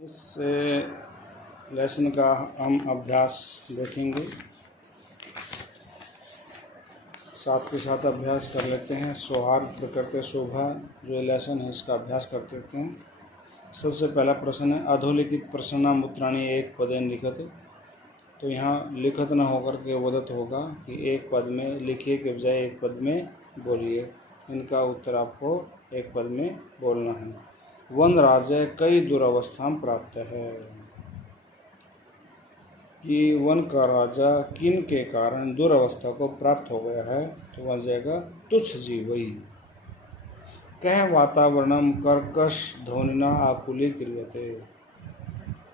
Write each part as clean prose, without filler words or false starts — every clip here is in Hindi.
इस लेसन का हम अभ्यास देखेंगे, साथ के साथ अभ्यास कर लेते हैं। सौहार्द प्रकृति शोभा जो लेसन है इसका अभ्यास कर लेते हैं। सबसे पहला प्रश्न है अधोलिखित प्रश्नामुत्राणि एक पदेन लिखत। तो यहाँ लिखत न होकर के वदत होगा कि एक पद में लिखिए के बजाय एक पद में बोलिए। इनका उत्तर आपको एक पद में बोलना है। वन राज्य कई दुरावस्था में प्राप्त है कि वन का राजा किन के कारण दुरावस्था को प्राप्त हो गया है, तो वह जाएगा तुच्छ जीवई। कह वातावरणम कर्कश ध्वनिना आकुली क्रियते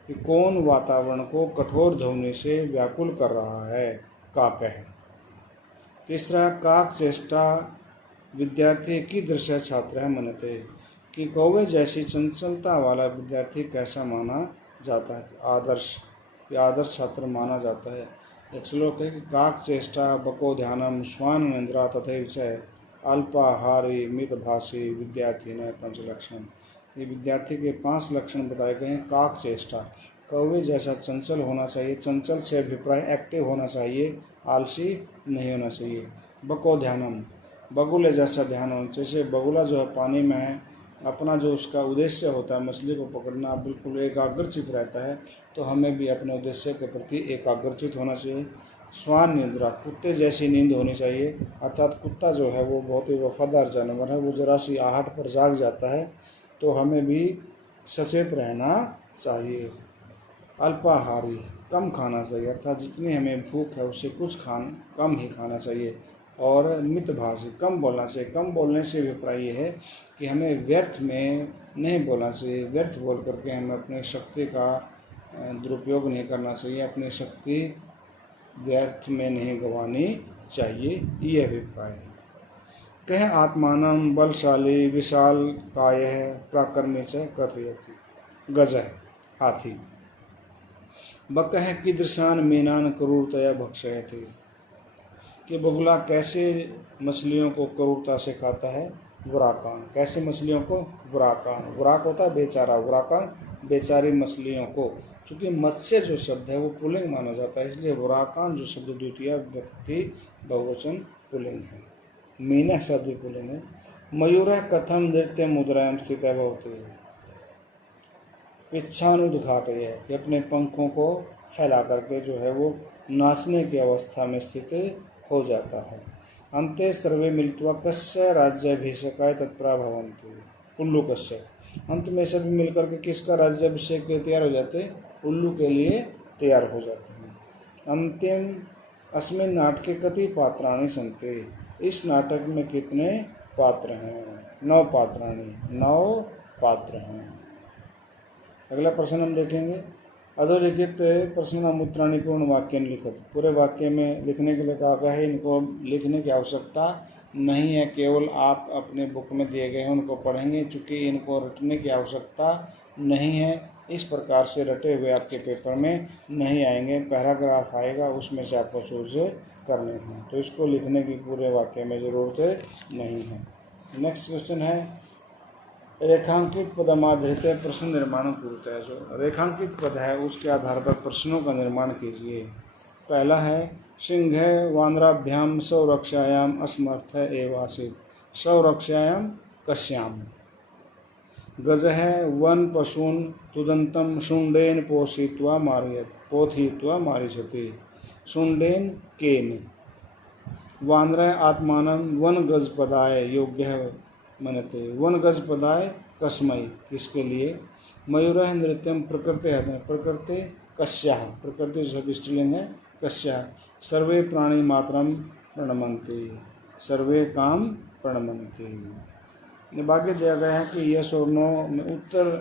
कि कौन वातावरण को कठोर ध्वनि से व्याकुल कर रहा है, का कह। तीसरा काक चेष्टा विद्यार्थी की दृश्य छात्र है मनते कि कौवे जैसी चंचलता वाला विद्यार्थी कैसा माना जाता है, आदर्श छात्र माना जाता है। एक श्लोक है कि काक चेष्टा बको ध्यानम स्वान निंद्रा तथैव च अल्पाहारी मितभाषी विद्यार्थी ने पंचलक्षण। ये विद्यार्थी के 5 लक्षण बताए गए हैं। काक चेष्टा, कौवे जैसा चंचल होना चाहिए, चंचल से अभिप्राय एक्टिव होना चाहिए, आलसी नहीं होना चाहिए। बको ध्यानम, बगुले जैसा ध्यान होना चाहिए। जैसे बगुला जो है पानी में है, अपना जो उसका उद्देश्य होता है मछली को पकड़ना, बिल्कुल एकाग्रचित रहता है, तो हमें भी अपने उद्देश्य के प्रति एकाग्रचित होना चाहिए। श्वान निद्रा, कुत्ते जैसी नींद होनी चाहिए, अर्थात कुत्ता जो है वो बहुत ही वफादार जानवर है, वो जरा सी आहट पर जाग जाता है, तो हमें भी सचेत रहना चाहिए। अल्पाहारी, कम खाना चाहिए, अर्थात जितनी हमें भूख है उससे कुछ कम ही खाना चाहिए। और मितभाषी, कम बोलना चाहिए। कम बोलने से अभिप्राय ये है कि हमें व्यर्थ में नहीं बोलना चाहिए, व्यर्थ बोल करके हमें अपनी शक्ति का दुरुपयोग नहीं करना चाहिए, अपनी शक्ति व्यर्थ में नहीं गंवानी चाहिए, ये अभिप्राय है। कह आत्मानं बलशाली विशाल काय प्राकर्मे च कथयति। गज है हाथी। बकह कीदृशान मीनान क्रूरतया भक्षयति कि बगुला कैसे मछलियों को क्रूरता से खाता है। वराकान, कैसे मछलियों को, वराकान, वराक होता है बेचारा, वराकान बेचारी मछलियों को। चूँकि मत्स्य जो शब्द है वो पुल्लिंग माना जाता है, इसलिए वराकान जो शब्द द्वितीय व्यक्ति बहुवचन पुल्लिंग है। मीनः शब्द पुल्लिंग है। मयूरः कथम नृत्य मुद्रायां स्थित भवति पिच्छानुद्घाटय कि अपने पंखों को फैला करके जो है वो नाचने की अवस्था में स्थित हो जाता है। अंते सर्वे मिलित्वा कस्य राज्याभिषेकाय तत्परा भवन्ति। उल्लू कस्य, अंत में सभी मिलकर के किसका राज्याभिषेक के तैयार हो जाते हैं, उल्लू के लिए तैयार हो जाते हैं। अंतिम अस्मिन् नाटके कति पात्राणि सन्ति, इस नाटक में कितने पात्र हैं, 9 पात्राणि, 9 पात्र हैं। अगला प्रश्न हम देखेंगे। अधोलिखित प्रश्नामुत्राणि पूर्ण वाक्य लिखत। पूरे वाक्य में लिखने के लिए कहा गया है, इनको लिखने की आवश्यकता नहीं है, केवल आप अपने बुक में दिए गए हैं उनको पढ़ेंगे, चूँकि इनको रटने की आवश्यकता नहीं है। इस प्रकार से रटे हुए आपके पेपर में नहीं आएंगे, पैराग्राफ आएगा उसमें से आपको चूज करने हैं, तो इसको लिखने की पूरे वाक्य में ज़रूरत नहीं है। नेक्स्ट क्वेश्चन है रेखांकित पदमाधारित प्रश्न निर्माण पूर्वतः। जो रेखांकित पद है उसके आधार पर प्रश्नों का निर्माण कीजिए। पहला है सिंह वानराभ्याम संरक्षायाम असमर्थ एवासीत, संरक्षायाम कस्याम। गज है वन पशून तुदंतम शुंडेन पोषित्वा मारिष्यति, शुंडेन केन। वानर आत्मानं वन गज पदाय योग्य मनते, वन गज पदाय कस्मै, किसके लिए। मयूरः नृत्यम प्रकृति है, प्रकृति कस्याः, प्रकृति जो स्त्रीलिंग है, कस्याः। सर्वे प्राणी मात्रम प्रणमन्ति, सर्वे काम प्रणमन्ति। ये बाकी दिया गया है कि यस और नो में उत्तर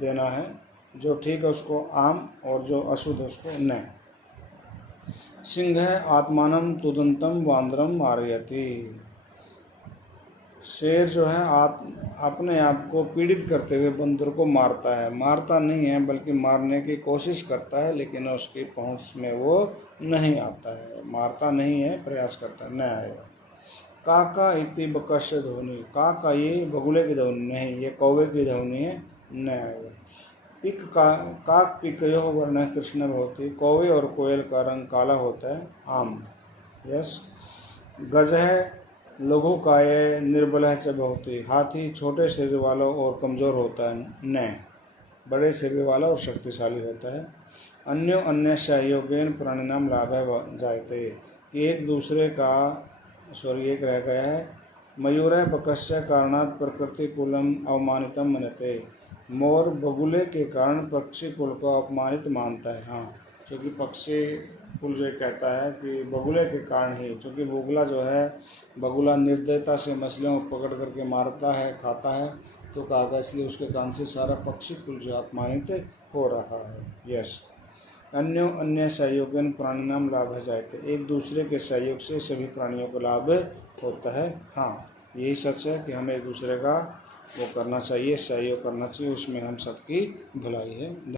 देना है, जो ठीक है उसको आम और जो अशुद्ध है उसको न। सिंह आत्मानं तुदंतम वानरम मारयति, शेर जो है अपने आप को पीड़ित करते हुए बंदर को मारता है, मारता नहीं है बल्कि मारने की कोशिश करता है, लेकिन उसकी पहुंच में वो नहीं आता है, मारता नहीं है, प्रयास करता है, न आएगा। काका इति बकस्य ध्वनि, काका ये बगुले की ध्वनि नहीं, ये कौवे की ध्वनि है, न आएगा। पिक का काक पिकयो वर्ण कृष्ण भवती, कौवे और कोयल का रंग काला होता है। आम, यस। गज है लघु काय निर्बल च भवती, हाथी छोटे शरीर वाला और कमज़ोर होता है। न, बड़े शरीर वाला और शक्तिशाली होता है। अन्यो अन्य सहयोगेन प्राणिनाम लाभ जायते, कि एक दूसरे का एक रह गया है। मयूर बकस्य कारणात् प्रकृति कुलम अवमानितम मनते, मोर बगुले के कारण पक्षी कुल को अपमानित मानता है। हाँ, क्योंकि पक्षी कुल जो कहता है कि बगुले के कारण ही, क्योंकि बगुला जो है, बगुला निर्दयता से मछलियों को पकड़ करके मारता है, खाता है, तो कहा इसलिए उसके कारण से सारा पक्षी कुल जो अपमानित हो रहा है। यस। अन्यो अन्य सहयोगन प्राणिनाम लाभ जायते, एक दूसरे के सहयोग से सभी प्राणियों को लाभ होता है। हाँ, यही सच है कि हमें एक दूसरे का वो करना चाहिए, सहयोग करना चाहिए, उसमें हम सबकी भलाई है।